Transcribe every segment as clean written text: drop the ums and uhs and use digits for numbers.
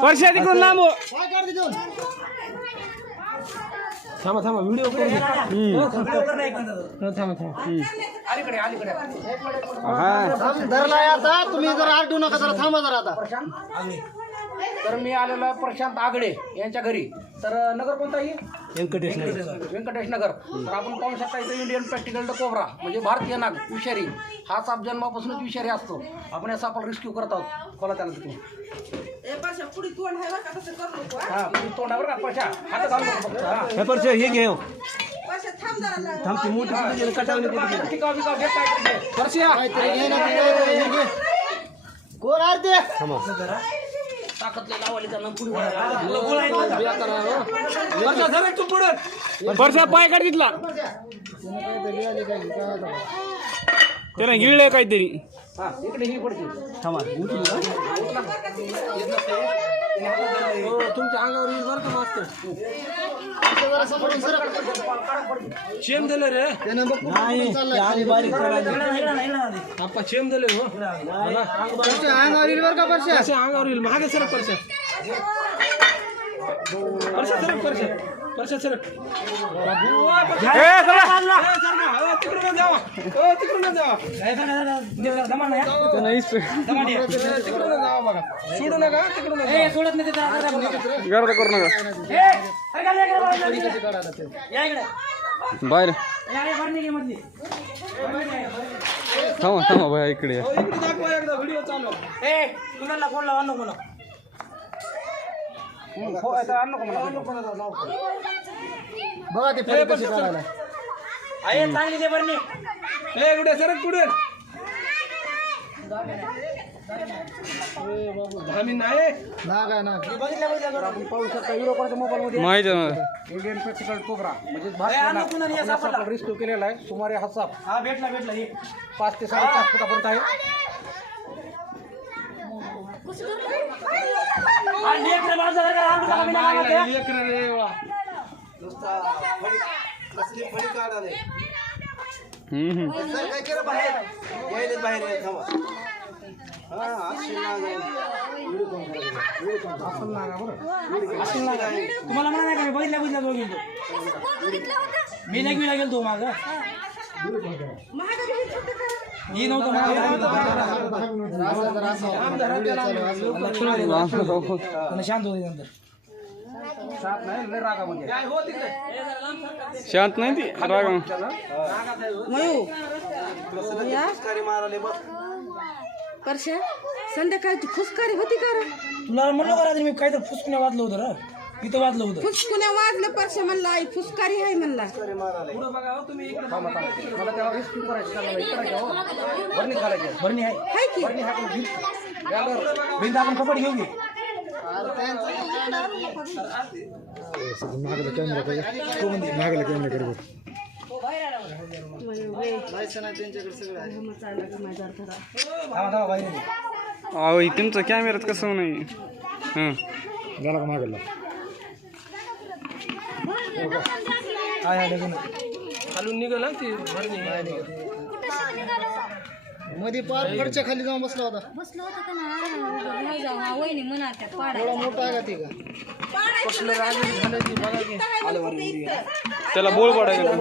परश्या तिकडून लांब हो. थांबा थांबा व्हिडिओ करू धरला आता तुम्ही जर आरडू नका जरा थांबा जरा आता. तर मी आलेलो प्रशांत आगडे यांच्या घरी. तर नगर कोणताही व्यंकटेश नगर. तर आपण पाहू शकता इथं इंडियन प्रॅक्टिकल कोबरा म्हणजे भारतीय नाग विषारी. हा साप जन्मापासूनच विषारी असतो. आपण या सापाला रेस्क्यू करत आहोत. खोला त्याला तिथून पुढे तोंडावर का परशा हात घालू नको फक्त. हे परश्या हे घे हो. थांबती मोठी कटावली टिकाव बिकाव घेत काय परशा कोण आरती ताकदले लावाली त्यांना पुढे परश्या पाय काढ तिथला त्याला गिळलंय काहीतरी. हा इकडे ही पडते. थांबा तुमच्या अंगावर येईल बरं का मास्तर. शेम दिलं रे आपण शेम दिले हो अंगावर येईल बरं का परश्या. अंगावर येईल महागे सरक परशा सरक परशा सरक तिकडून जावा तिकडून जावा तिकडून जावा बघा सोडू नका तिकडून सोडत नाही गर्द करू नका बाहेर. थांबा थांबा बाया इकडे या. इकडे दाखवा एकदा व्हिडिओ चालू. कुणाला फोन लावा नको ना बघा ते फळी कशी काढायला. चांगली दे बरं कुठे सरक कुठे आम्ही नाही नाग आहे नाग. आपण पाहू शकता व्हिडिओ कॉलच्या मोबाईल मध्ये माहिती आहे मला. इंडियन प्रॅक्टिकल कोबरा म्हणजे रेस्क्यू केलेला आहे. सुमारे हा साप भेटला 5 ते 5.5 फुटापर्यंत आहे. तुम्हाला म्हणा नाही का बघितल्या दोघी मी नाही गेलो तो माझा ही नव्हतं शांत होते नंतर शांत नाही ती राग. परश्या संध्याकाळची फुसकारी होती का रे? तुला म्हणलं का मी काहीतरी फुसकुण्या वाजलं होतं रे. इथं वाजलं होतं फुसकुण्या वाजलं परश्या म्हणला आई फुसकारी आहे म्हणला. पुढं बघा हो तुम्ही इकडे मला तेव्हा रेस्क्यू करायचं भरणी घालायची भरणी आहे हाय की भरणी हाकून भिंत आपण कपड घेऊ घे. अहो तुमचं कॅमेऱ्यात कसं नाही. हां झाला का मागला खालून निघाल ती भरणी मध्ये पार फडच्या खाली जाऊन बसला होता. बसलो होतं का ना वहिनी म्हणाल्या एवढा मोठा आहे का ते का त्याला बोल पडायला.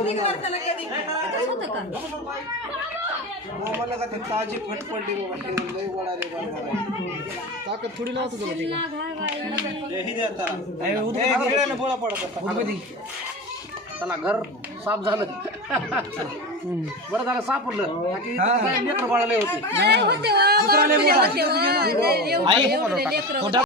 मला का ते ताजी फट पडली ताकद थोडी नव्हतं चला घर साफ झालं. बरं झालं सापडलं लेकर बाळाले होते.